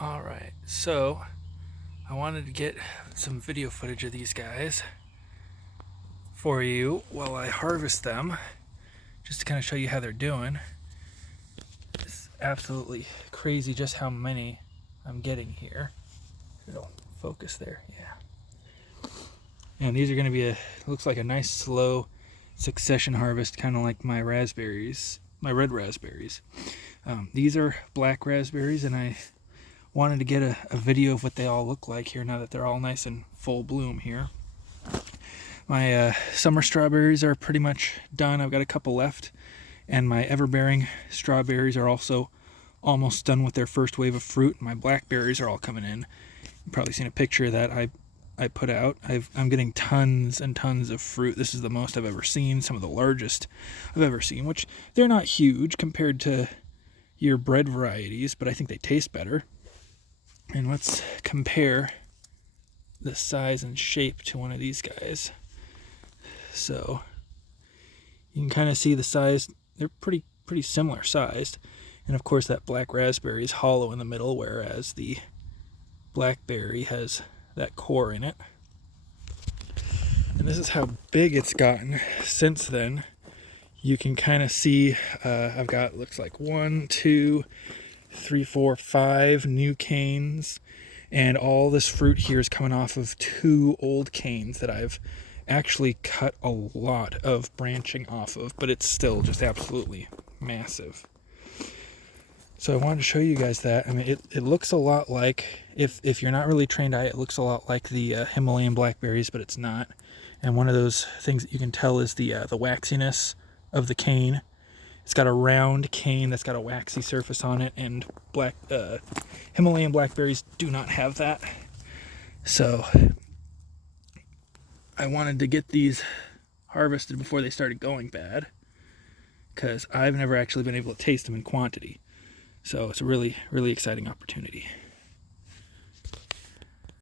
Alright, so I wanted to get some video footage of these guys for you while I harvest them, just to kind of show you how they're doing. It's absolutely crazy just how many I'm getting here. It'll focus there, yeah. And these are going to be looks like a nice slow succession harvest, kind of like my raspberries, my red raspberries. These are black raspberries, and I wanted to get a video of what they all look like here now that they're all nice and full bloom here. My summer strawberries are pretty much done. I've got a couple left, and my everbearing strawberries are also almost done with their first wave of fruit. My blackberries are all coming in. You've probably seen a picture of that I put out. I'm getting tons and tons of fruit. This is the most I've ever seen, some of the largest I've ever seen, which they're not huge compared to your bread varieties, but I think they taste better. And let's compare the size and shape to one of these guys. So you can kind of see the size. They're pretty similar sized. And of course that black raspberry is hollow in the middle, whereas the blackberry has that core in it. And this is how big it's gotten since then. You can kind of see I've got, looks like 1, 2, 3, 4, 5 new canes, and all this fruit here is coming off of 2 old canes that I've actually cut a lot of branching off of, but it's still just absolutely massive. So I wanted to show you guys that. I mean, it looks a lot like, if you're not really trained eye, it looks a lot like the Himalayan blackberries, but it's not. And one of those things that you can tell is the waxiness of the cane. It's got a round cane that's got a waxy surface on it, and Himalayan blackberries do not have that. So I wanted to get these harvested before they started going bad, because I've never actually been able to taste them in quantity. So it's a really exciting opportunity.